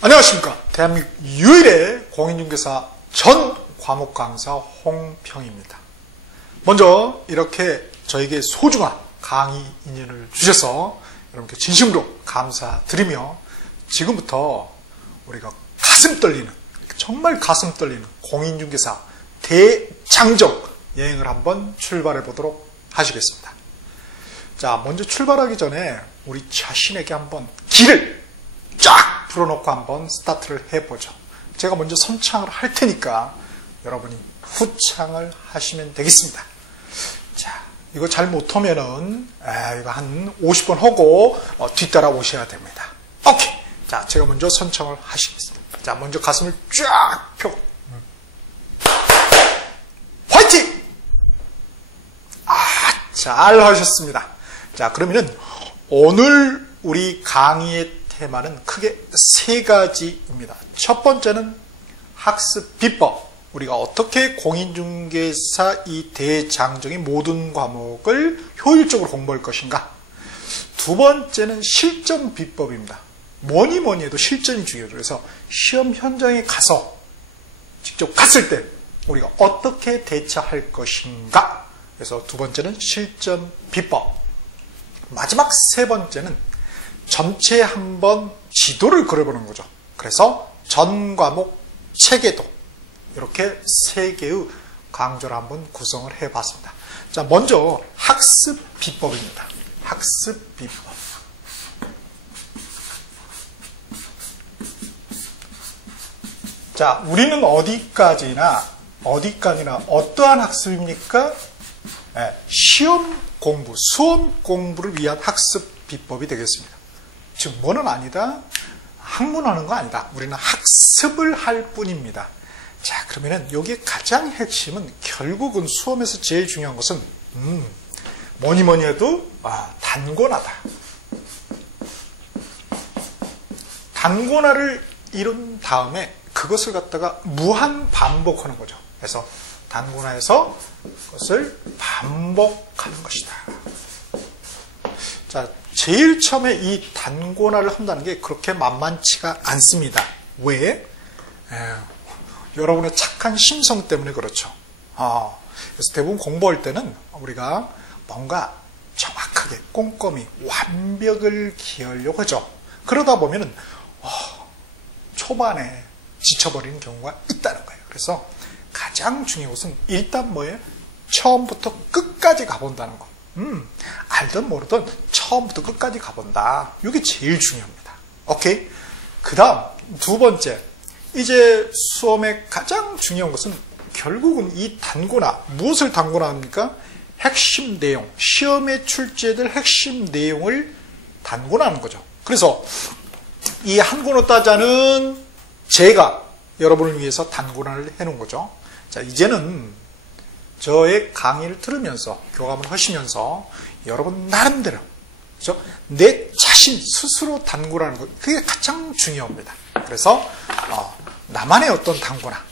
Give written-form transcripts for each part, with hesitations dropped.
안녕하십니까. 대한민국 유일의 공인중개사 전 과목 강사 홍평입니다. 먼저 이렇게 저에게 소중한 강의 인연을 주셔서 여러분께 진심으로 감사드리며 지금부터 우리가 가슴 떨리는, 정말 가슴 떨리는 공인중개사 대장정 여행을 한번 출발해 보도록 하시겠습니다. 자, 먼저 출발하기 전에 우리 자신에게 한번 길을 쫙 풀어놓고 한번 스타트를 해보죠. 제가 먼저 선창을 할 테니까 여러분이 후창을 하시면 되겠습니다. 자, 이거 잘 못하면은 이거 한 50번 하고 뒤따라 오셔야 됩니다. 오케이. 자, 제가 먼저 선창을 하시겠습니다. 자, 먼저 가슴을 쫙 펴고 화이팅! 잘 하셨습니다. 자, 그러면은 오늘 우리 강의의 테마는 크게 세 가지입니다. 첫 번째는 학습 비법. 우리가 어떻게 공인중개사 이 대장정의 모든 과목을 효율적으로 공부할 것인가. 두 번째는 실전 비법입니다. 뭐니 해도 실전이 중요해요. 그래서 시험 현장에 가서 직접 갔을 때 우리가 어떻게 대처할 것인가. 그래서 두 번째는 실전 비법. 마지막 세 번째는 전체 한번 지도를 그려보는 거죠. 그래서 전 과목 체계도 이렇게 세 개의 강좌를 한번 구성을 해봤습니다. 자, 먼저 학습 비법입니다. 학습 비법. 자, 우리는 어디까지나 어떠한 학습입니까? 시험 공부, 수험 공부를 위한 학습 비법이 되겠습니다. 즉, 뭐는 아니다? 학문하는 거 아니다. 우리는 학습을 할 뿐입니다. 자, 그러면은 여기에 가장 핵심은 결국은 수험에서 제일 중요한 것은 뭐니 해도 단권화다. 단권화를 이룬 다음에 그것을 갖다가 무한 반복하는 거죠. 그래서 단권화해서 그것을 반복하는 것이다. 자, 제일 처음에 이 단권화를 한다는 게 그렇게 만만치가 않습니다. 왜? 여러분의 착한 심성 때문에 그렇죠. 그래서 대부분 공부할 때는 우리가 뭔가 정확하게 꼼꼼히 완벽을 기하려고 하죠. 그러다 보면은 초반에 지쳐버리는 경우가 있다는 거예요. 그래서 가장 중요한 것은 일단 뭐예요? 처음부터 끝까지 가본다는 거. 알든 모르든 처음부터 끝까지 가본다. 이게 제일 중요합니다. 오케이? 그 다음 두 번째, 이제 수험의 가장 중요한 것은 결국은 이 단권화, 무엇을 단권화합니까? 핵심 내용, 시험에 출제될 핵심 내용을 단권화하는 거죠. 그래서 이 한권어 따자는 제가 여러분을 위해서 단권화를 해놓은 거죠. 자, 이제는 저의 강의를 들으면서 교감을 하시면서 여러분 나름대로, 그렇죠? 내 자신 스스로 단권화하는 것, 그게 가장 중요합니다. 그래서 나만의 어떤 단권화,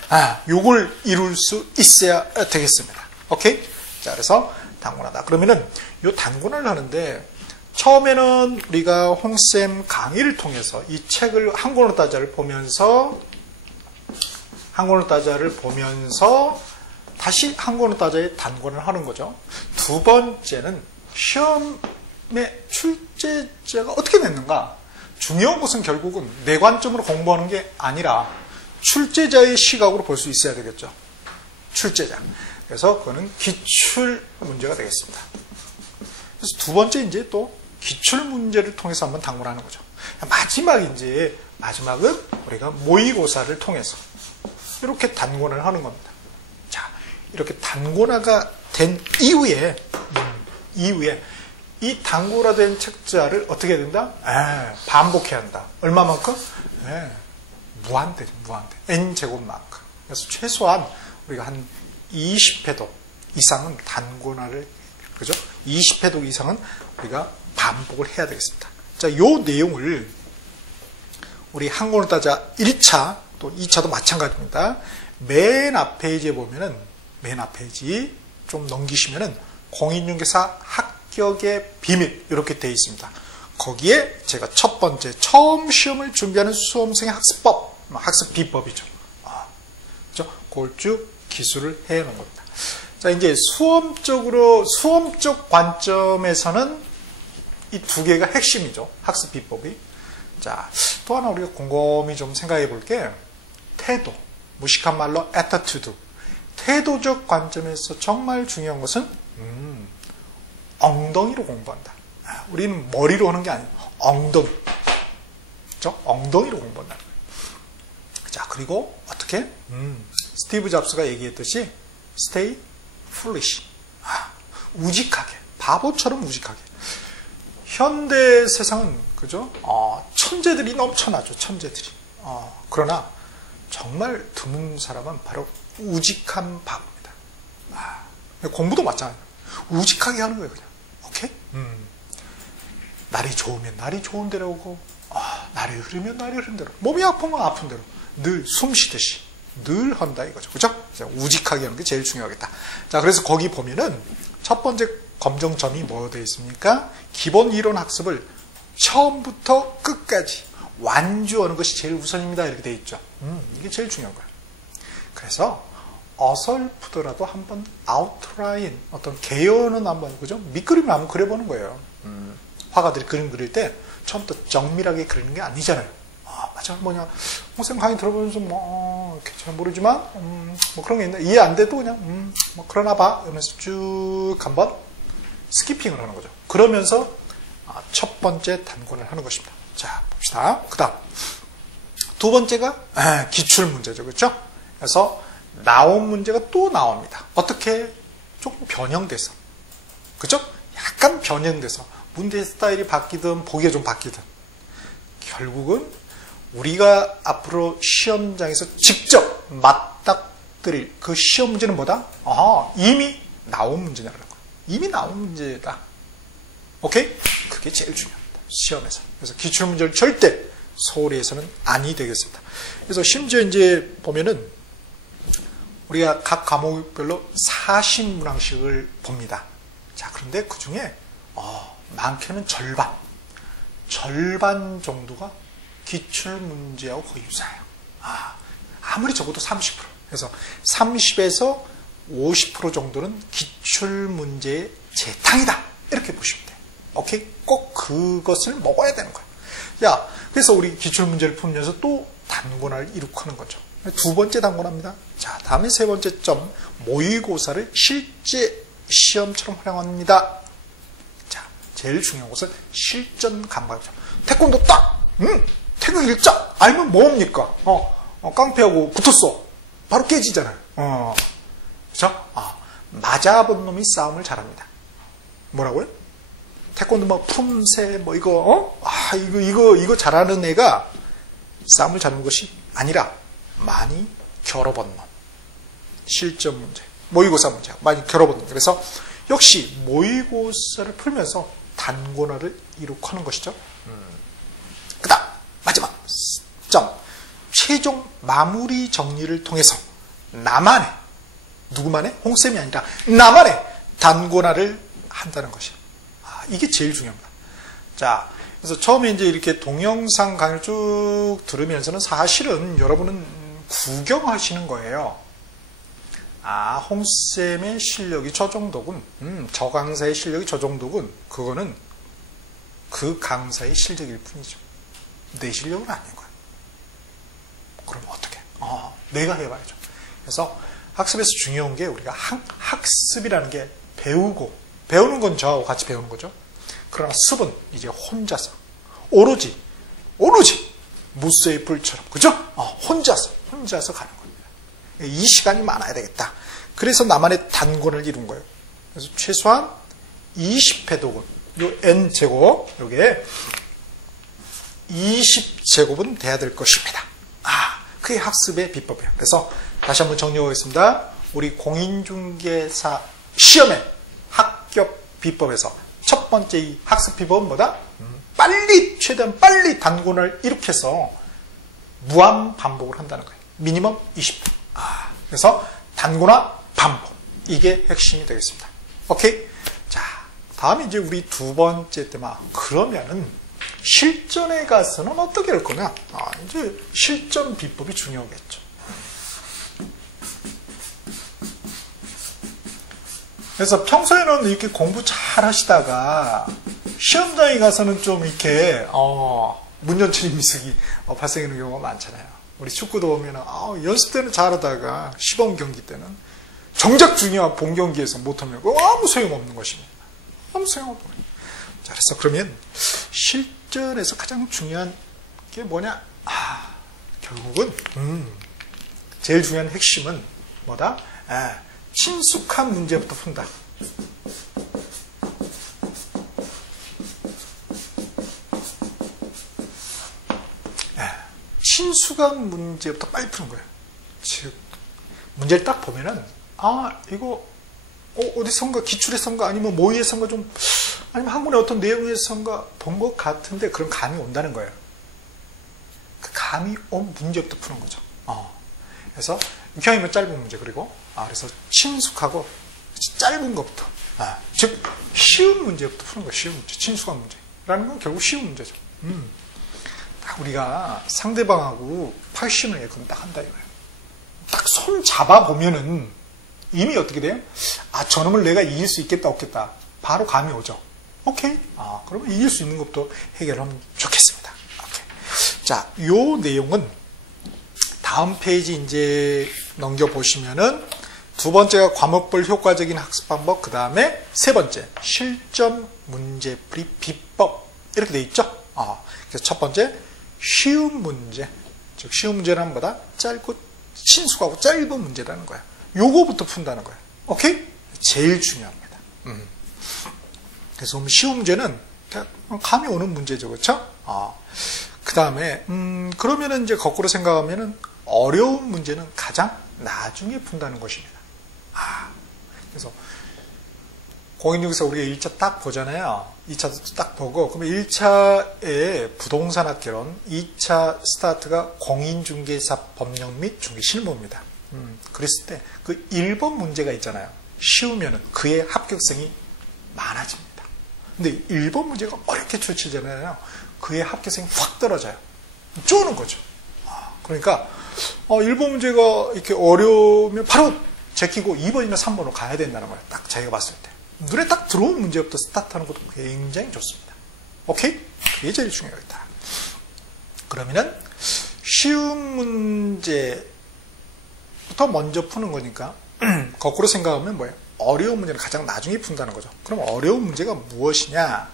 요걸 이룰 수 있어야 되겠습니다. 오케이? 자, 그래서 단권화다. 그러면은 요 단권화를 하는데 처음에는 우리가 홍쌤 강의를 통해서 이 책을 한권어 따자를 보면서 다시 한권어 따자의 단권을 하는 거죠. 두 번째는 시험에 출제자가 어떻게 냈는가. 중요한 것은 결국은 내 관점으로 공부하는 게 아니라 출제자의 시각으로 볼 수 있어야 되겠죠. 출제자. 그래서 그거는 기출 문제가 되겠습니다. 그래서 두 번째 이제 또 기출 문제를 통해서 한번 단권하는 거죠. 마지막은 우리가 모의고사를 통해서 이렇게 단권을 하는 겁니다. 자, 이렇게 단권화가 된 이후에 이 단권화된 책자를 어떻게 해야 된다? 반복해야 한다. 얼마만큼? 무한대. n제곱만큼. 그래서 최소한 우리가 한 20회독 이상은 단권화를, 그죠? 20회독 이상은 우리가 반복을 해야 되겠습니다. 자, 요 내용을 우리 한권어 따자 1차 또 2차도 마찬가지입니다. 맨 앞 페이지에 보면은, 맨 앞 페이지 좀 넘기시면은 공인중개사 합격의 비밀 이렇게 되어 있습니다. 거기에 제가 첫 번째 처음 시험을 준비하는 수험생의 학습법, 학습 비법이죠. 그렇죠? 그걸 쭉 기술을 해놓은 겁니다. 자, 이제 수험적 관점에서는 이 두 개가 핵심이죠. 학습 비법이. 자, 또 하나 우리가 곰곰이 좀 생각해 볼게. 태도. 무식한 말로 attitude. 태도적 관점에서 정말 중요한 것은 엉덩이로 공부한다. 우리는 머리로 하는 게 아니에요. 엉덩이. 그렇죠? 엉덩이로 공부한다. 자, 그리고 어떻게? 스티브 잡스가 얘기했듯이 stay foolish. 우직하게. 바보처럼 우직하게. 현대 세상은 그죠? 천재들이 넘쳐나죠. 천재들이. 그러나 정말 드문 사람은 바로 우직한 바보입니다. 공부도 맞잖아요. 우직하게 하는 거예요, 그냥. 오케이? 날이 좋으면 날이 좋은 대로 오고, 날이 흐르면 날이 흐른 대로, 몸이 아프면 아픈 대로, 늘 숨 쉬듯이 늘 한다 이거죠. 그죠? 우직하게 하는 게 제일 중요하겠다. 자, 그래서 거기 보면은 첫 번째 검정점이 뭐 되어 있습니까? 기본 이론 학습을 처음부터 끝까지 완주하는 것이 제일 우선입니다. 이렇게 되어 있죠. 이게 제일 중요한 거예요. 그래서 어설프더라도 한번 아웃라인, 어떤 개요는 한번, 그죠? 밑그림을 한번 그려보는 거예요. 화가들이 그림 그릴 때 처음부터 정밀하게 그리는 게 아니잖아요. 맞아, 뭐냐, 선생님 강의 들어보면서 이렇게 잘 모르지만, 뭐 그런 게 있네. 이해 안 돼도 그냥, 뭐 그러나 봐. 이러면서 쭉 한번 스키핑을 하는 거죠. 그러면서 첫 번째 단권을 하는 것입니다. 자, 봅시다. 그 다음. 두 번째가 기출 문제죠. 그렇죠? 그래서 나온 문제가 또 나옵니다. 어떻게? 조금 변형돼서. 그죠? 약간 변형돼서. 문제 스타일이 바뀌든 보기가 좀 바뀌든. 결국은 우리가 앞으로 시험장에서 직접 맞닥뜨릴 그 시험 문제는 뭐다? 이미 나온 문제냐라고. 이미 나온 문제다. 오케이? 그게 제일 중요합니다. 시험에서. 그래서 기출문제를 절대 소홀히해서는 아니 되겠습니다. 그래서 심지어 이제 보면은 우리가 각 과목별로 40문항씩을 봅니다. 자, 그런데 그 중에 많게는 절반 정도가 기출문제하고 거의 유사해요. 아무리 적어도 30%. 그래서 30에서 50% 정도는 기출문제의 재탕이다. 이렇게 보시면 돼요. 오케이? 꼭 그것을 먹어야 되는 거예요. 야, 그래서 우리 기출문제를 풀면서 또 단권화를 이룩하는 거죠. 두 번째 단권화입니다. 자, 다음에 세 번째 점. 모의고사를 실제 시험처럼 활용합니다. 자, 제일 중요한 것은 실전 감각이죠. 태권도 딱! 태극 일자! 알면 뭐합니까? 깡패하고 붙었어. 바로 깨지잖아요. 그쵸? 맞아본 놈이 싸움을 잘합니다. 뭐라고요? 태권도 뭐 품새 뭐 이거 이거 잘하는 애가 싸움을 잘하는 것이 아니라 많이 겨뤄본 놈. 실전 문제, 모의고사 문제 많이 겨뤄본 놈. 그래서 역시 모의고사를 풀면서 단권화를 이룩하는 것이죠. 그다음 마지막 점. 최종 마무리 정리를 통해서 나만의, 누구만의? 홍쌤이 아니라 나만의 단권화를 한다는 것이에요. 이게 제일 중요합니다. 자, 그래서 처음에 이제 이렇게 동영상 강의를 쭉 들으면서는 사실은 여러분은 구경하시는 거예요. 홍쌤의 실력이 저 정도군. 저 강사의 실력이 저 정도군. 그거는 그 강사의 실력일 뿐이죠. 내 실력은 아닌 거야. 그럼 어떻게? 내가 해봐야죠. 그래서 학습에서 중요한 게 우리가 학습이라는 게 배우는 건 저하고 같이 배우는 거죠. 그러나 습은 이제 혼자서 오로지 무쇠의 불처럼, 그죠? 혼자서 가는 겁니다. 이 시간이 많아야 되겠다. 그래서 나만의 단권을 이룬 거예요. 그래서 최소한 20회독은 요 n제곱, 요게 20제곱은 돼야 될 것입니다. 그게 학습의 비법이에요. 그래서 다시 한번 정리하겠습니다. 우리 공인중개사 시험의 합격 비법에서 첫 번째 이 학습 비법은 뭐다? 최대한 빨리 단권을 일으켜서 무한 반복을 한다는 거예요. 미니멈 20분. 그래서 단권화 반복. 이게 핵심이 되겠습니다. 오케이? 자, 다음에 이제 우리 두 번째 때만 그러면은 실전에 가서는 어떻게 할 거냐? 이제 실전 비법이 중요하겠죠. 그래서 평소에는 이렇게 공부 잘 하시다가 시험장에 가서는 좀 이렇게 문전철이 미숙이 발생하는 경우가 많잖아요. 우리 축구도 보면 연습 때는 잘하다가 시범 경기 때는 정작 중요한 본 경기에서 못하면 아무 소용없는 것입니다. 아무 소용없는 거예요. 자, 그래서 그러면 실전에서 가장 중요한 게 뭐냐? 결국은 제일 중요한 핵심은 뭐다? 친숙한 문제부터 푼다. 친숙한 문제부터 빨리 푸는 거예요. 즉, 문제를 딱 보면은, 이거, 어디선가, 기출에선가, 아니면 모의에선가 좀, 아니면 한문의 어떤 내용에선가 본 것 같은데, 그런 감이 온다는 거예요. 그 감이 온 문제부터 푸는 거죠. 그래서, 이왕이면 짧은 문제, 그리고, 그래서 친숙하고, 짧은 것부터, 즉, 쉬운 문제부터 푸는 거예요. 쉬운 문제, 친숙한 문제라는 건 결국 쉬운 문제죠. 딱 우리가 상대방하고 80을 예컨대 딱 한다 이거예요. 딱 손 잡아보면은 이미 어떻게 돼요? 저놈을 내가 이길 수 있겠다 없겠다 바로 감이 오죠. 오케이. 그러면 이길 수 있는 것부터 해결하면 좋겠습니다. 오케이. 자, 요 내용은 다음 페이지 이제 넘겨보시면은 두 번째가 과목별 효과적인 학습 방법, 그 다음에 세 번째 실전 문제풀이 비법 이렇게 돼 있죠. 그래서 첫 번째 쉬운 문제, 즉 쉬운 문제라는 것보다 짧고 친숙하고 짧은 문제라는 거야. 요거부터 푼다는 거야. 오케이? 제일 중요합니다. 그래서 쉬운 문제는 감이 오는 문제죠, 그렇죠? 그 다음에 그러면은 이제 거꾸로 생각하면은 어려운 문제는 가장 나중에 푼다는 것입니다. 그래서 공인중개사 우리가 1차 딱 보잖아요. 2차도 딱 보고, 그러면 1차에 부동산 학개론, 2차 스타트가 공인중개사 법령 및 중개실무입니다. 그랬을 때 그 1번 문제가 있잖아요. 쉬우면은 그의 합격성이 많아집니다. 근데 1번 문제가 어렵게 출제되잖아요. 그의 합격성이 확 떨어져요. 쪼는 거죠. 그러니까 1번 문제가 이렇게 어려우면 바로 제끼고 2번이나 3번으로 가야 된다는 거예요. 딱 자기가 봤을 때. 눈에 딱 들어온 문제부터 스타트하는 것도 굉장히 좋습니다. 오케이? 그게 제일 중요하겠다. 그러면은 쉬운 문제부터 먼저 푸는 거니까 거꾸로 생각하면 뭐예요? 어려운 문제는 가장 나중에 푼다는 거죠. 그럼 어려운 문제가 무엇이냐?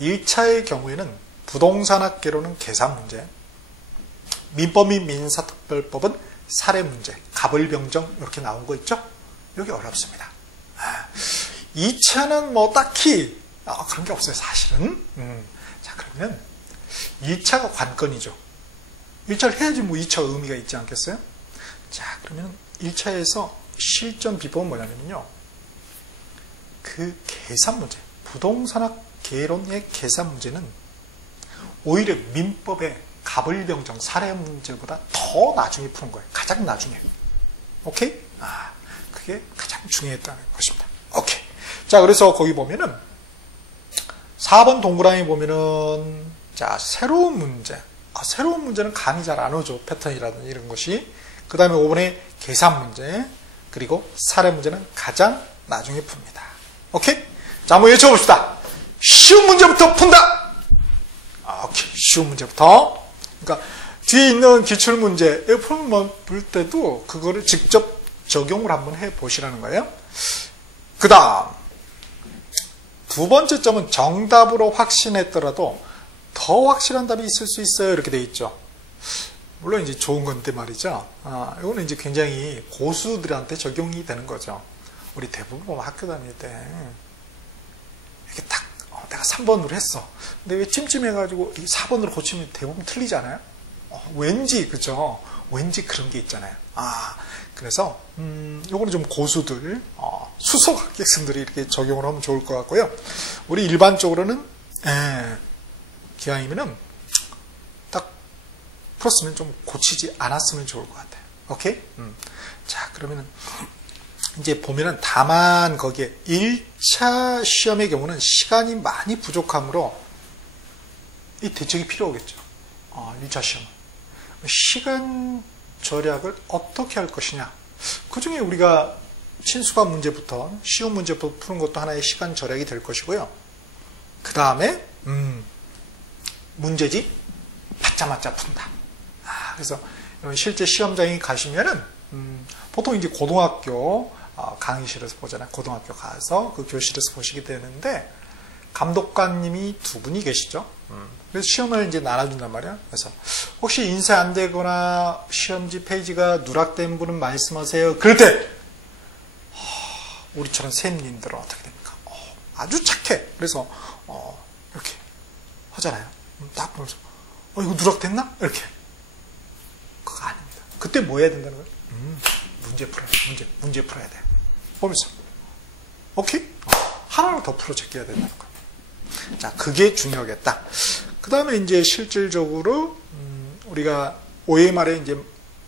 1차의 경우에는 부동산학개론은 계산 문제, 민법 및 민사특별법은 사례 문제, 갑을병정 이렇게 나온 거 있죠? 여기 어렵습니다. 2차는 뭐 딱히 그런 게 없어요, 사실은. 자, 그러면 2차가 관건이죠. 1차를 해야지 뭐 2차가 의미가 있지 않겠어요? 자, 그러면 1차에서 실전 비법은 뭐냐면요. 그 계산 문제, 부동산학 개론의 계산 문제는 오히려 민법의 갑을병정 사례 문제보다 더 나중에 푸는 거예요. 가장 나중에. 오케이? 그게 가장 중요했다는 것입니다. 오케이. 자, 그래서 거기 보면은 4번 동그라미 보면은 자, 새로운 문제. 새로운 문제는 감이 잘 안 오죠. 패턴이라든지 이런 것이. 그 다음에 5번에 계산 문제. 그리고 사례 문제는 가장 나중에 풉니다. 오케이? 자, 한번 외쳐봅시다. 쉬운 문제부터 푼다! 오케이. 쉬운 문제부터. 그러니까 뒤에 있는 기출문제 풀 때도 그거를 직접 적용을 한번 해보시라는 거예요. 그 다음 두 번째 점은 정답으로 확신했더라도 더 확실한 답이 있을 수 있어요. 이렇게 돼 있죠. 물론 이제 좋은 건데 말이죠. 이거는 이제 굉장히 고수들한테 적용이 되는 거죠. 우리 대부분 보면 학교 다닐 때 이렇게 딱 내가 3번으로 했어. 근데 왜 찜찜해가지고 4번으로 고치면 대부분 틀리지 않아요? 왠지 그죠? 왠지 그런 게 있잖아요. 그래서 요거는 좀 고수들, 수석 합격생들이 이렇게 적용을 하면 좋을 것 같고요. 우리 일반적으로는 기왕이면은 딱 풀었으면 좀 고치지 않았으면 좋을 것 같아요. 오케이? 자, 그러면은 이제 보면은 다만 거기에 1차 시험의 경우는 시간이 많이 부족하므로 이 대책이 필요하겠죠. 1차 시험은. 시간 절약을 어떻게 할 것이냐. 그 중에 우리가 친수학 문제부터 쉬운 문제부터 푸는 것도 하나의 시간 절약이 될 것이고요. 그 다음에 문제집 받자마자 푼다. 그래서 실제 시험장에 가시면은 보통 이제 고등학교 강의실에서 보잖아요. 고등학교 가서 그 교실에서 보시게 되는데 감독관님이 두 분이 계시죠. 그래서 시험을 이제 나눠준단 말이야. 그래서 혹시 인쇄 안 되거나 시험지 페이지가 누락된 분은 말씀하세요. 그럴 때 우리처럼 샘님들은 어떻게 됩니까? 아주 착해. 그래서 이렇게 하잖아요. 딱 보면서 이거 누락됐나? 이렇게. 그거 아닙니다. 그때 뭐 해야 된다는 거예요? 문제 풀어야 돼. 문제 풀어야 돼. 보면서 오케이? 하나를 더 풀어 제껴야 된다는 거예요. 자, 그게 중요하겠다. 그 다음에 이제 실질적으로 우리가 OMR에 이제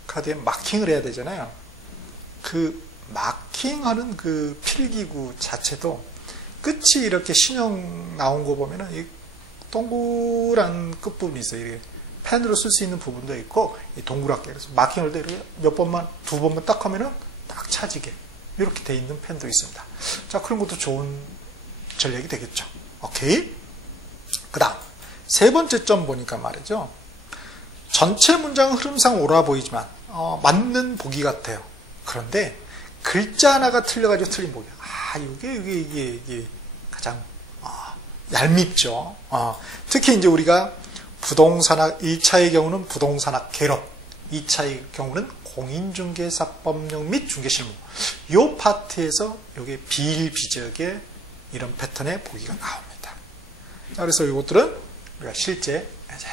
카드에 마킹을 해야 되잖아요. 그 마킹하는 그 필기구 자체도 끝이 이렇게 신형 나온 거 보면은 이 동그란 끝부분이 있어요. 이렇게 펜으로 쓸 수 있는 부분도 있고 동그랗게. 그래서 마킹을 때 이렇게 몇 번만, 두 번만 딱 하면은 딱 차지게 이렇게 돼 있는 펜도 있습니다. 자, 그런 것도 좋은 전략이 되겠죠. 오케이. 그 다음 세 번째 점 보니까 말이죠. 전체 문장 흐름상 옳아 보이지만 맞는 보기 같아요. 그런데 글자 하나가 틀려가지고 틀린 보기. 이게 가장 얄밉죠. 특히 이제 우리가 부동산학 1차의 경우는 부동산학 개론, 2차의 경우는 공인중개사법령 및 중개실무. 이 파트에서 이게 비일비재하게 이런 패턴의 보기가 나옵니다. 그래서 이것들은 우리가 실제 이제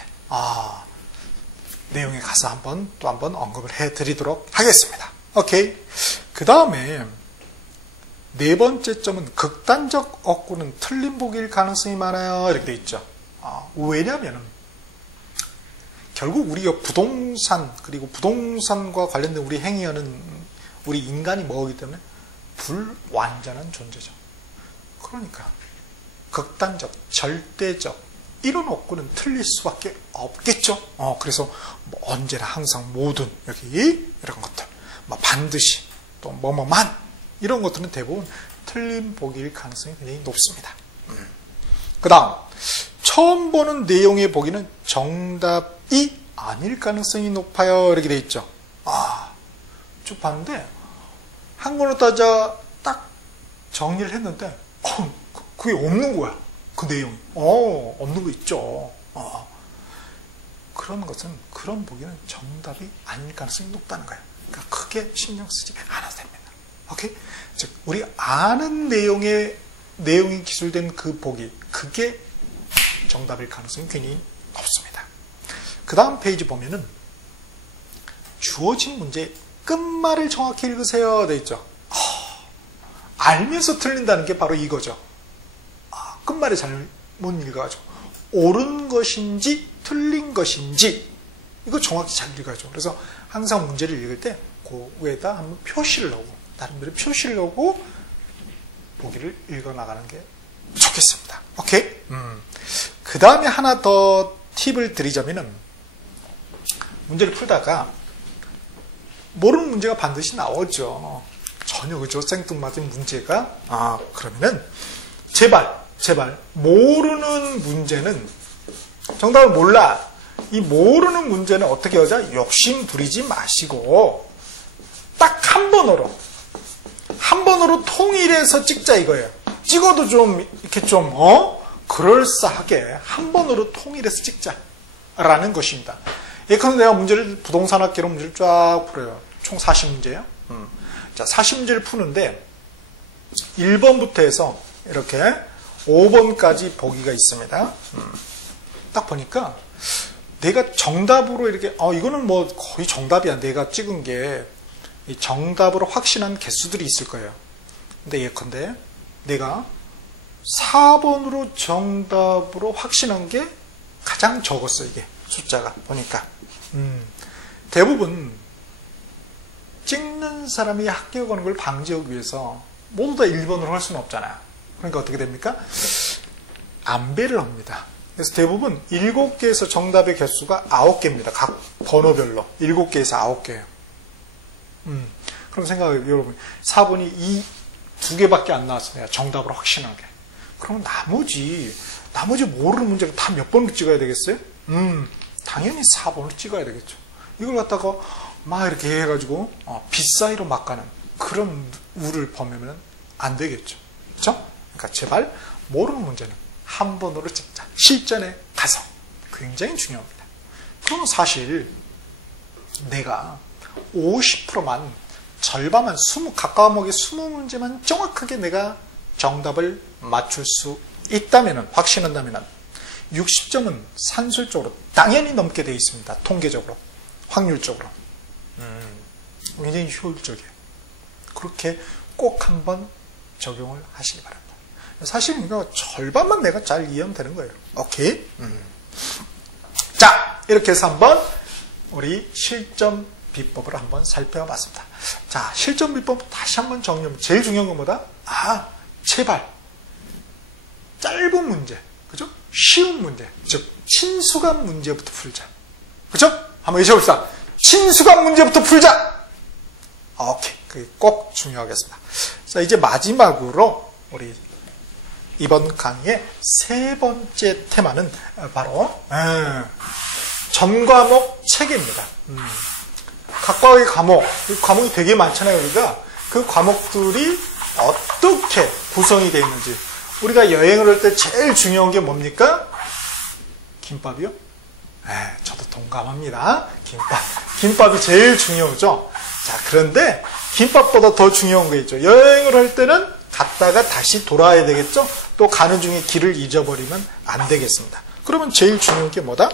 내용에 가서 또 한번 언급을 해드리도록 하겠습니다. 오케이. 그 다음에 네 번째 점은 극단적 억구는 틀린 보기일 가능성이 많아요. 이렇게 돼 있죠. 왜냐하면 결국 우리가 부동산 그리고 부동산과 관련된 우리 행위하는 우리 인간이 뭐이기 때문에 불완전한 존재죠. 그러니까 극단적, 절대적 이런 억구는 틀릴 수밖에 없겠죠. 그래서 뭐 언제나 항상 모든 여기 이런 것들 반드시 또 뭐뭐만 이런 것들은 대부분 틀린 보기일 가능성이 굉장히 높습니다. 그 다음 처음 보는 내용의 보기는 정답이 아닐 가능성이 높아요. 이렇게 돼 있죠. 쭉 봤는데 한글로 따져 딱 정리를 했는데 그게 없는 거야. 그 내용이. 없는 거 있죠. 그런 것은 그런 보기는 정답이 아닐 가능성이 높다는 거예요. 그러니까 크게 신경 쓰지 않아도 됩니다. 오케이? 즉 우리 아는 내용이 기술된 그 보기, 그게 정답일 가능성이 굉장히 높습니다. 그 다음 페이지 보면은 주어진 문제 끝말을 정확히 읽으세요. 돼 있죠. 알면서 틀린다는 게 바로 이거죠. 끝말을 잘못 읽어가지고 옳은 것인지 틀린 것인지 이거 정확히 잘 읽어야죠. 그래서 항상 문제를 읽을 때 그 위에다 한번 표시를 넣고 나름대로 표시를 넣고 보기를 읽어나가는 게 좋겠습니다. 오케이? 그 다음에 하나 더 팁을 드리자면은 문제를 풀다가 모르는 문제가 반드시 나오죠. 전혀 그죠? 생뚱맞은 문제가 그러면은 제발 모르는 문제는 정답을 몰라. 이 모르는 문제는 어떻게 하자? 욕심 부리지 마시고 딱 한 번으로 통일해서 찍자 이거예요. 찍어도 좀 이렇게 좀 그럴싸하게 한 번으로 통일해서 찍자라는 것입니다. 예컨대 내가 부동산학개론 문제를 쫙 풀어요. 총 40문제예요. 자, 40문제를 푸는데 1번부터 해서 이렇게 5번까지 보기가 있습니다. 딱 보니까 내가 정답으로 이렇게 이거는 뭐 거의 정답이야. 내가 찍은 게 정답으로 확신한 개수들이 있을 거예요. 근데 예컨대 내가 4번으로 정답으로 확신한 게 가장 적었어. 이게 숫자가 보니까 대부분 찍는 사람이 합격하는 걸 방지하기 위해서 모두 다 1번으로 할 수는 없잖아요. 그러니까 어떻게 됩니까? 안배를 합니다. 그래서 대부분 7개에서 정답의 개수가 9개입니다. 각 번호별로 7개에서 9개예요. 그럼 생각해요. 여러분 4번이 이 2개밖에 안 나왔어요. 정답으로 확신하게. 그럼 나머지 모르는 문제가 다 몇 번을 찍어야 되겠어요? 당연히 4번을 찍어야 되겠죠. 이걸 갖다가 막 이렇게 해가지고 빗사이로 막 가는 그런 우를 범하면 안 되겠죠. 그렇죠? 그러니까 제발 모르는 문제는 한 번으로 찍자. 실전에 가서. 굉장히 중요합니다. 그럼 사실 내가 50%만 절반만 각 과목의 20문제만 정확하게 내가 정답을 맞출 수 있다면, 확신한다면 60점은 산술적으로 당연히 넘게 되어 있습니다. 통계적으로, 확률적으로. 굉장히 효율적이에요. 그렇게 꼭 한번 적용을 하시기 바랍니다. 사실 이거 절반만 내가 잘 이해하면 되는 거예요. 오케이? 자, 이렇게 해서 한번 우리 실전 비법을 한번 살펴봤습니다. 자, 실전 비법 다시 한번 정리하면 제일 중요한 건 뭐다? 제발 짧은 문제, 그죠? 쉬운 문제, 즉 친수감 문제부터 풀자. 그죠? 한번 외쳐봅시다. 친수감 문제부터 풀자. 오케이, 그게 꼭 중요하겠습니다. 자, 이제 마지막으로 우리 이번 강의의 3번째 테마는 바로 전과목 체계입니다. 각각의 과목이 되게 많잖아요. 우리가 그 과목들이 어떻게 구성이 되어 있는지. 우리가 여행을 할 때 제일 중요한 게 뭡니까? 김밥이요? 저도 동감합니다. 김밥이 제일 중요하죠. 자, 그런데 김밥보다 더 중요한 거 있죠. 여행을 할 때는 갔다가 다시 돌아와야 되겠죠? 또 가는 중에 길을 잊어버리면 안 되겠습니다. 그러면 제일 중요한 게 뭐다?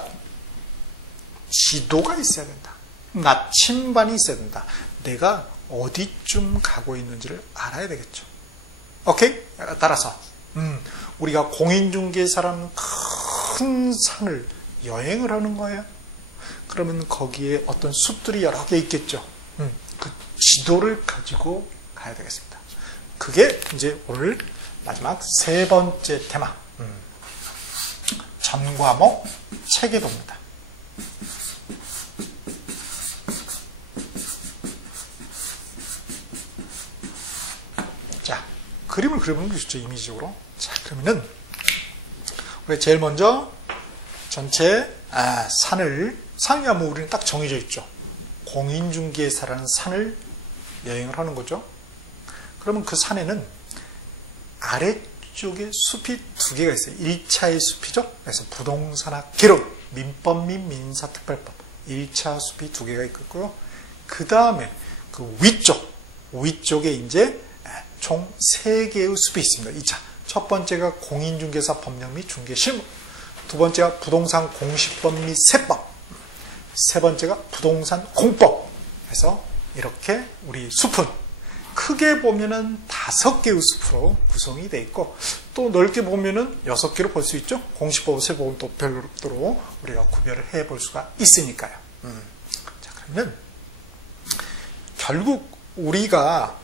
지도가 있어야 된다. 나침반이 있어야 된다. 내가 어디쯤 가고 있는지를 알아야 되겠죠. 오케이? 따라서 우리가 공인중개사라는 큰 산을 여행을 하는 거예요. 그러면 거기에 어떤 숲들이 여러 개 있겠죠. 그 지도를 가지고 가야 되겠습니다. 그게 이제 오늘 마지막 3번째 테마, 전과목 체계도입니다. 자, 그림을 그려보는 게 좋죠, 이미지적으로. 자, 그러면은 우리 제일 먼저 전체 산이 뭐 우리는 딱 정해져 있죠. 공인중개사라는 산을 여행을 하는 거죠. 그러면 그 산에는 아래쪽에 숲이 2개가 있어요. 1차의 숲이죠. 그래서 부동산학 개론, 민법 및 민사특별법 1차 숲이 2개가 있고요. 그 다음에 그 위쪽에 이제 총 3개의 숲이 있습니다. 2차. 첫 번째가 공인중개사 법령 및 중개실무, 두 번째가 부동산 공시법 및 세법, 세 번째가 부동산 공법. 그래서 이렇게 우리 숲은 크게 보면은 5개의 숲으로 구성이 되어 있고, 또 넓게 보면은 6개로 볼 수 있죠. 공시법, 세법은 또 별도로 우리가 구별을 해 볼 수가 있으니까요. 자, 그러면 결국 우리가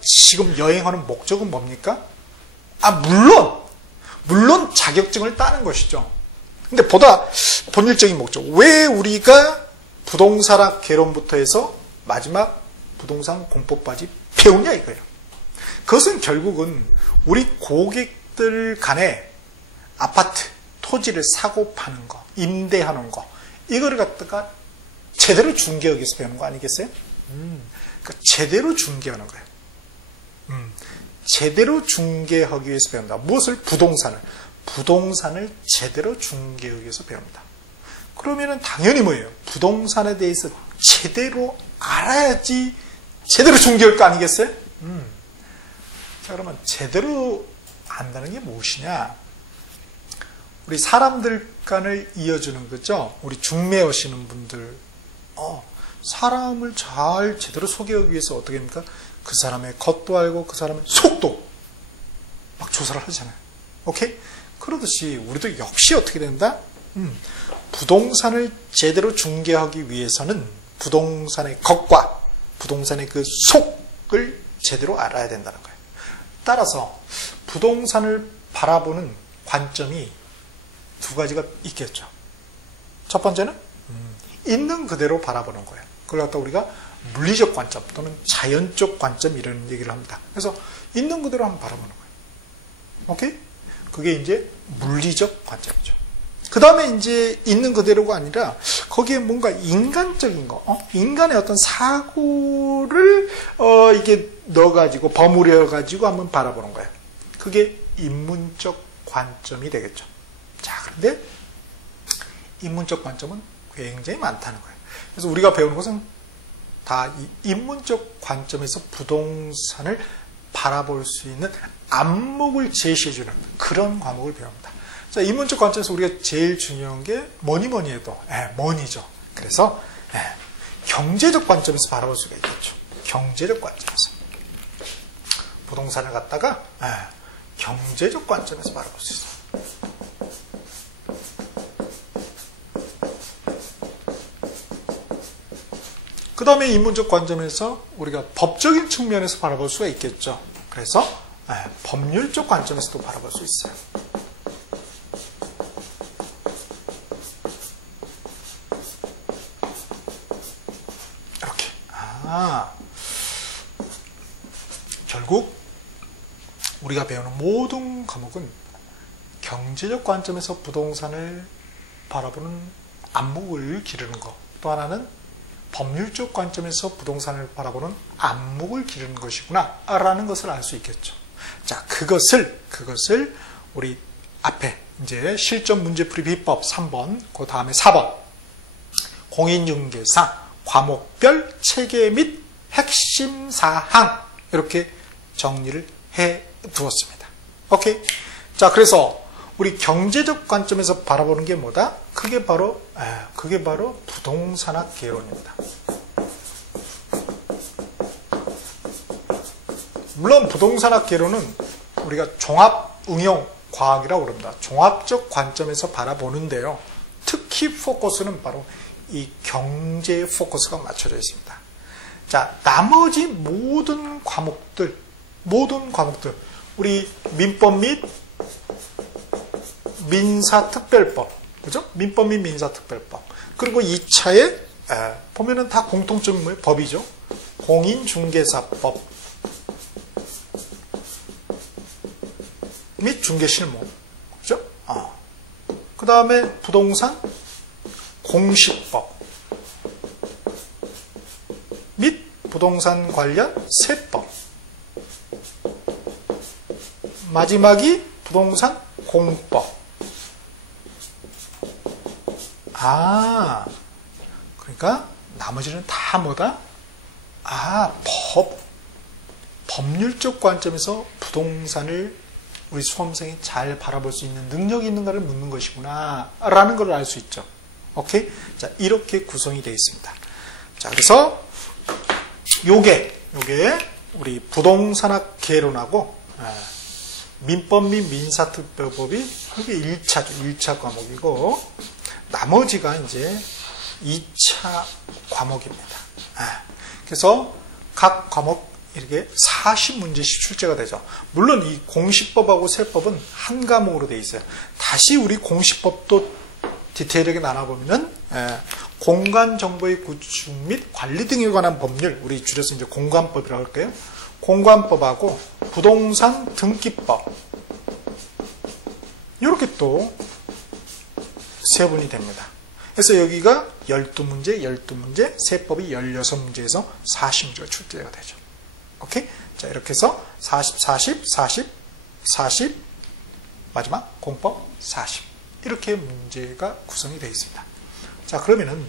지금 여행하는 목적은 뭡니까? 물론 자격증을 따는 것이죠. 근데 보다 본질적인 목적, 왜 우리가 부동산학 개론부터 해서 마지막 부동산 공법까지 배우냐 이거예요. 그것은 결국은 우리 고객들 간에 아파트, 토지를 사고 파는 거, 임대하는 거, 이거를 갖다가 제대로 중개하기 위해서 배우는 거 아니겠어요? 그러니까 제대로 중개하는 거예요. 제대로 중개하기 위해서 배운다. 무엇을? 부동산을 제대로 중개하기 위해서 배웁니다. 그러면은 당연히 뭐예요? 부동산에 대해서 제대로 알아야지 제대로 중개할 거 아니겠어요? 자, 그러면 제대로 안다는 게 무엇이냐? 우리 사람들 간을 이어주는 거죠. 우리 중매하시는 분들, 사람을 잘 제대로 소개하기 위해서 어떻게 합니까? 그 사람의 겉도 알고 그 사람의 속도 막 조사를 하잖아요. 오케이? 그러듯이 우리도 역시 어떻게 된다? 부동산을 제대로 중개하기 위해서는 부동산의 겉과 부동산의 그 속을 제대로 알아야 된다는 거예요. 따라서 부동산을 바라보는 관점이 두 가지가 있겠죠. 첫 번째는 있는 그대로 바라보는 거예요. 그걸 갖다 우리가 물리적 관점 또는 자연적 관점 이런 얘기를 합니다. 그래서 있는 그대로 한번 바라보는 거예요. 오케이? 그게 이제 물리적 관점이죠. 그 다음에 이제 있는 그대로가 아니라 거기에 뭔가 인간적인 거, 인간의 어떤 사고를 이게 넣어가지고 버무려가지고 한번 바라보는 거예요. 그게 인문적 관점이 되겠죠. 자, 그런데 인문적 관점은 굉장히 많다는 거예요. 그래서 우리가 배우는 것은 다 이 인문적 관점에서 부동산을 바라볼 수 있는 안목을 제시해주는 그런 과목을 배웁니다. 자, 인문적 관점에서 우리가 제일 중요한 게 뭐니 해도 머니죠. 그래서 경제적 관점에서 바라볼 수가 있겠죠. 경제적 관점에서 부동산을 갖다가 경제적 관점에서 바라볼 수 있어요. 그 다음에 인문적 관점에서 우리가 법적인 측면에서 바라볼 수가 있겠죠. 그래서 법률적 관점에서도 바라볼 수 있어요. 이렇게. 결국 우리가 배우는 모든 과목은 경제적 관점에서 부동산을 바라보는 안목을 기르는 것, 또 하나는 법률적 관점에서 부동산을 바라보는 안목을 기르는 것이구나 라는 것을 알 수 있겠죠. 자, 그것을 우리 앞에 이제 실전 문제풀이 비법 3번, 그 다음에 4번 공인중개사 과목별 체계 및 핵심 사항 이렇게 정리를 해 두었습니다. 오케이. 자, 그래서 우리 경제적 관점에서 바라보는 게 뭐다? 그게 바로 부동산학 개론입니다. 물론 부동산학 개론은 우리가 종합 응용 과학이라고 그럽니다. 종합적 관점에서 바라보는데요. 특히 포커스는 바로 이 경제에 포커스가 맞춰져 있습니다. 자, 나머지 모든 과목들 우리 민법 및 민사특별법, 그죠? 민법 및 민사특별법. 그리고 2차에 보면은 다 공통점이 뭐예요? 법이죠. 공인중개사법 및 중개실무, 그죠? 그 다음에 부동산 공시법 및 부동산 관련 세법. 마지막이 부동산 공법. 그러니까 나머지는 다 뭐다? 법률적 관점에서 부동산을 우리 수험생이 잘 바라볼 수 있는 능력이 있는가를 묻는 것이구나 라는 걸 알 수 있죠. 오케이? 자, 이렇게 구성이 되어 있습니다. 자, 그래서 요게 우리 부동산학 개론하고 민법 및 민사특별법이 이게 1차죠. 1차 과목이고 나머지가 이제 2차 과목입니다. 그래서 각 과목 이렇게 40문제씩 출제가 되죠. 물론 이 공시법하고 세법은 한 과목으로 되어 있어요. 다시 우리 공시법도 디테일하게 나눠보면은 공간정보의 구축 및 관리 등에 관한 법률, 우리 줄여서 이제 공관법이라고 할까요? 공관법하고 부동산 등기법 이렇게 또 세분이 됩니다. 그래서 여기가 12문제, 세법이 16문제에서 40문제가 출제가 되죠. 오케이? 자, 이렇게 해서 40, 마지막 공법 40. 이렇게 문제가 구성이 되어 있습니다. 자, 그러면은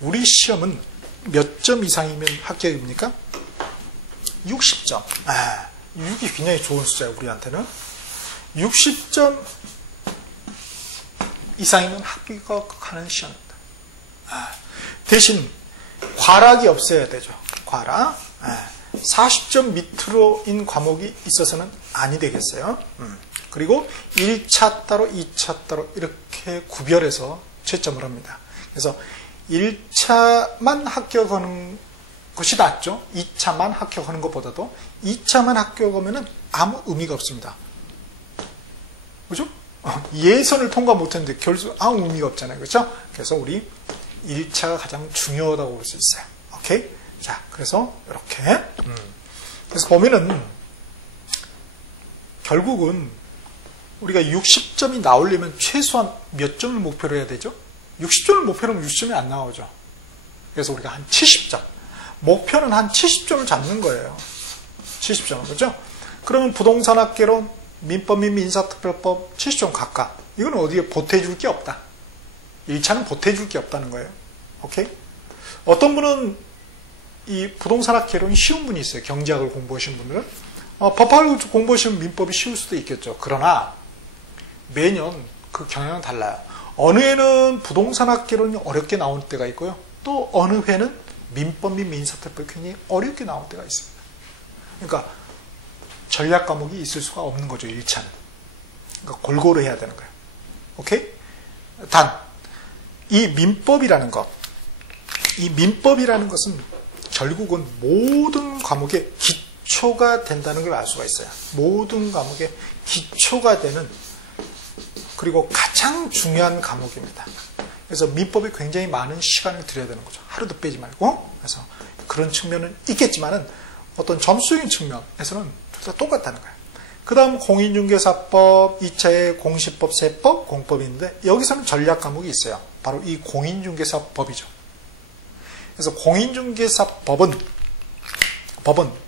우리 시험은 몇 점 이상이면 합격입니까? 60점. 6이 굉장히 좋은 숫자예요, 우리한테는. 60점 이상이면 합격하는 시험입니다. 대신 과락이 없어야 되죠. 과락. 40점 밑으로인 과목이 있어서는 아니 되겠어요. 그리고 1차 따로 2차 따로 이렇게 구별해서 채점을 합니다. 그래서 1차만 합격하는 것이 낫죠. 2차만 합격하는 것보다도 2차만 합격하면 아무 의미가 없습니다. 그죠? 예선을 통과 못했는데 결국 아무 의미가 없잖아요. 그렇죠? 그래서 우리 1차가 가장 중요하다고 볼 수 있어요. 오케이? 자, 그래서 이렇게 그래서 보면은 결국은 우리가 60점이 나오려면 최소한 몇 점을 목표로 해야 되죠? 60점을 목표로 하면 60점이 안 나오죠. 그래서 우리가 한 70점. 목표는 한 70점을 잡는 거예요. 70점. 그렇죠? 그러면 부동산학개론, 민법 및 민사특별법 70점 각각. 이건 어디에 보태줄 게 없다. 1차는 보태줄 게 없다는 거예요. 오케이? 어떤 분은 이 부동산학개론이 쉬운 분이 있어요. 경제학을 공부하신 분들은. 법학을 공부하시면 민법이 쉬울 수도 있겠죠. 그러나 매년 그 경향은 달라요. 어느 해는 부동산학개론이 어렵게 나올 때가 있고요. 또 어느 해는 민법 및 민사특별법이 굉장히 어렵게 나올 때가 있습니다. 그러니까 전략 과목이 있을 수가 없는 거죠. 1차는. 그러니까 골고루 해야 되는 거예요. 오케이? 단, 이 민법이라는 것은 결국은 모든 과목의 기초가 된다는 걸 알 수가 있어요. 모든 과목의 기초가 되는, 그리고 가장 중요한 과목입니다. 그래서 민법에 굉장히 많은 시간을 들여야 되는 거죠. 하루도 빼지 말고. 그래서 그런 측면은 있겠지만은 어떤 점수적인 측면에서는 둘 다 똑같다는 거예요. 그 다음 공인중개사법, 2차에 공시법, 세법, 공법인데 여기서는 전략 과목이 있어요. 바로 이 공인중개사법이죠. 그래서 공인중개사법은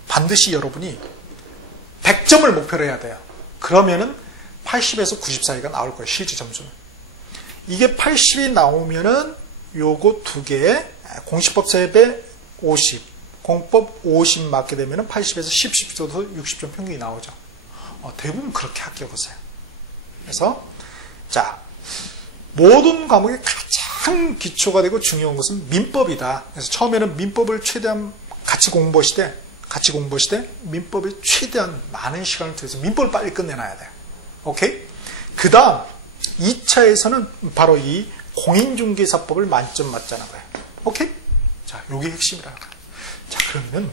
반드시 여러분이 100점을 목표로 해야 돼요. 그러면은 80에서 90 사이가 나올 거예요. 실제 점수는. 이게 80이 나오면은 요거 두 개에 공시법 세배 50, 공법 50 맞게 되면은 80에서 10, 10에서 60점 평균이 나오죠. 대부분 그렇게 합격하세요. 그래서 자, 모든 과목의 가장 기초가 되고 중요한 것은 민법이다. 그래서 처음에는 민법을 최대한 같이 공부하시되 민법에 최대한 많은 시간을 들여서 민법을 빨리 끝내놔야 돼요. 오케이? 그 다음 2차에서는 바로 이 공인중개사법을 만점 맞자는 거예요. 오케이? 자, 요게 핵심이라는 거예요. 자, 그러면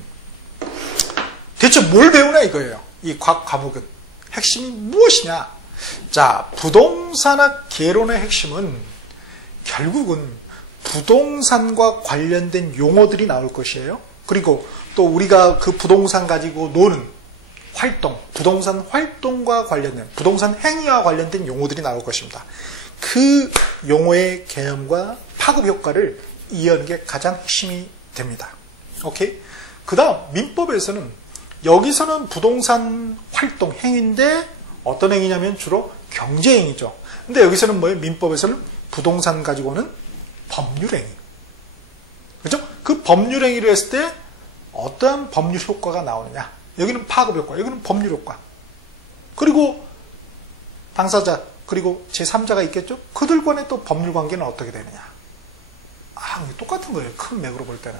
대체 뭘 배우나 이거예요. 이 과목은 핵심이 무엇이냐? 자, 부동산학 개론의 핵심은 결국은 부동산과 관련된 용어들이 나올 것이에요. 그리고 또 우리가 그 부동산 가지고 노는 활동, 부동산 활동과 관련된, 부동산 행위와 관련된 용어들이 나올 것입니다. 그 용어의 개념과 파급 효과를 이해하는 게 가장 핵심이 됩니다. 오케이? 그 다음, 민법에서는 여기서는 부동산 활동 행위인데 어떤 행위냐면 주로 경제행위죠. 근데 여기서는 뭐예요? 민법에서는 부동산 가지고는 법률행위. 그죠? 그 법률행위를 했을 때 어떠한 법률 효과가 나오느냐. 여기는 파급 효과, 여기는 법률 효과. 그리고 당사자, 그리고 제3자가 있겠죠? 그들 간의 또 법률 관계는 어떻게 되느냐. 똑같은 거예요. 큰 맥으로 볼 때는.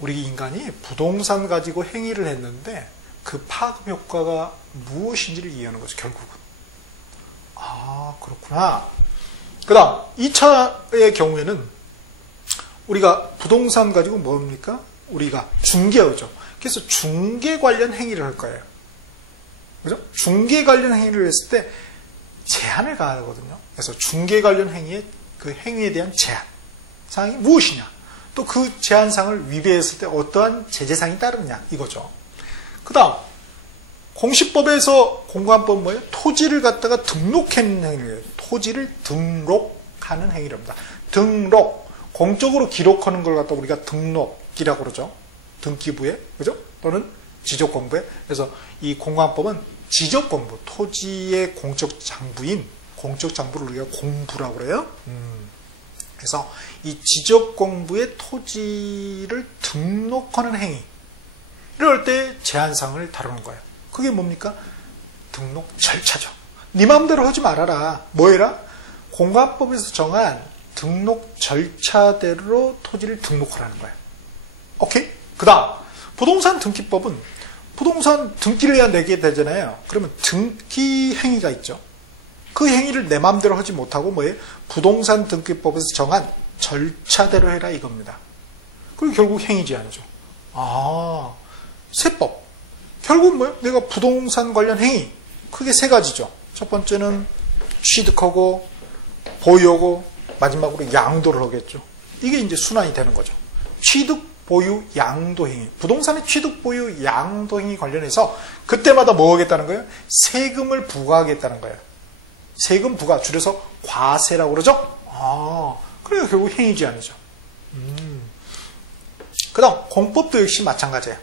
우리 인간이 부동산 가지고 행위를 했는데 그 파급 효과가 무엇인지를 이해하는 거죠, 결국은. 그렇구나. 그 다음, 2차의 경우에는 우리가 부동산 가지고 뭡니까? 우리가 중개하죠. 그래서 중개 관련 행위를 할 거예요. 그죠? 중개 관련 행위를 했을 때 제한을 가하거든요. 그래서 중개 관련 행위의 그 행위에 대한 제한 사항이 무엇이냐? 또 그 제한사항을 위배했을 때 어떠한 제재사항이 따르느냐? 이거죠. 그 다음, 공시법에서 공부한 뭐예요? 토지를 갖다가 등록하는 행위예요. 토지를 등록하는 행위랍니다. 등록, 공적으로 기록하는 걸 갖다 우리가 등록이라고 그러죠. 등기부에, 그죠? 또는 지적공부에. 그래서 이 공관법은 지적공부, 토지의 공적 장부인 공적 장부를 우리가 공부라고 그래요. 그래서 이 지적공부의 토지를 등록하는 행위, 이럴 때 제한사항을 다루는 거예요. 그게 뭡니까? 등록 절차죠. 네 마음대로 하지 말아라. 뭐 해라? 공관법에서 정한 등록 절차대로 토지를 등록하라는 거예요. 오케이? 그 다음, 부동산 등기법은 부동산 등기를 해야 내게 되잖아요. 그러면 등기 행위가 있죠. 그 행위를 내 마음대로 하지 못하고 뭐예요? 부동산 등기법에서 정한 절차대로 해라 이겁니다. 그리고 결국 행위 제한이죠. 세법. 결국 뭐예요? 내가 부동산 관련 행위. 크게 세 가지죠. 첫 번째는 취득하고, 보유하고, 마지막으로 양도를 하겠죠. 이게 이제 순환이 되는 거죠. 취득, 보유, 양도행위. 부동산의 취득, 보유, 양도행위 관련해서 그때마다 뭐 하겠다는 거예요? 세금을 부과하겠다는 거예요. 세금 부과, 줄여서 과세라고 그러죠? 그래서 결국 행위제한이죠. 그 다음, 공법도 역시 마찬가지예요.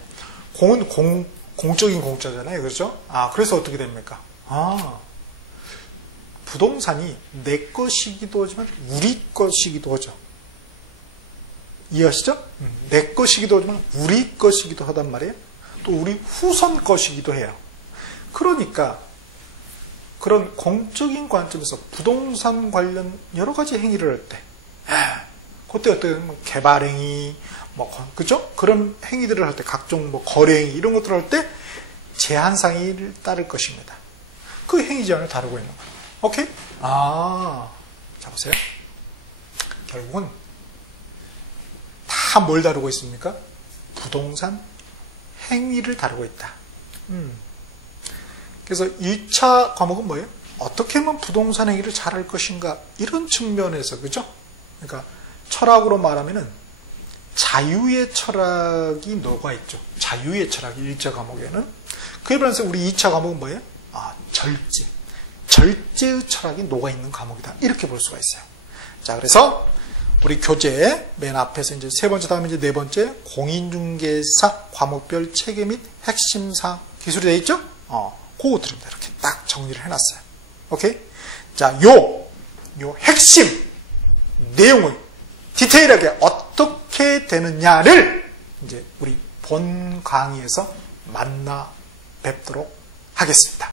공은 공적인 공짜잖아요. 그렇죠? 그래서 어떻게 됩니까? 부동산이 내 것이기도 하지만 우리 것이기도 하죠. 이해하시죠? 내 것이기도 하지만 우리 것이기도 하단 말이에요. 또 우리 후손 것이기도 해요. 그러니까 그런 공적인 관점에서 부동산 관련 여러 가지 행위를 할 때, 그때 어떤 개발행위, 그죠? 그런 행위들을 할 때, 각종 거래행위 이런 것들을 할 때 제한사항이 따를 것입니다. 그 행위 제한을 다루고 있는 거예요. 오케이? 자 보세요. 결국은 다 뭘 다루고 있습니까? 부동산 행위를 다루고 있다. 그래서 1차 과목은 뭐예요? 어떻게 하면 부동산 행위를 잘할 것인가? 이런 측면에서, 그죠? 그러니까 철학으로 말하면은 자유의 철학이 녹아있죠. 자유의 철학이 1차 과목에는. 그에 반해서 우리 2차 과목은 뭐예요? 절제. 절제의 철학이 녹아있는 과목이다. 이렇게 볼 수가 있어요. 자, 그래서 우리 교재 맨 앞에서 이제 세 번째, 다음에 이제 네 번째, 공인중개사 과목별 체계 및 핵심사 기술이 되어 있죠? 그것들입니다. 이렇게 딱 정리를 해놨어요. 오케이? 자, 요 핵심 내용을 디테일하게 어떻게 되느냐를 이제 우리 본 강의에서 만나 뵙도록 하겠습니다.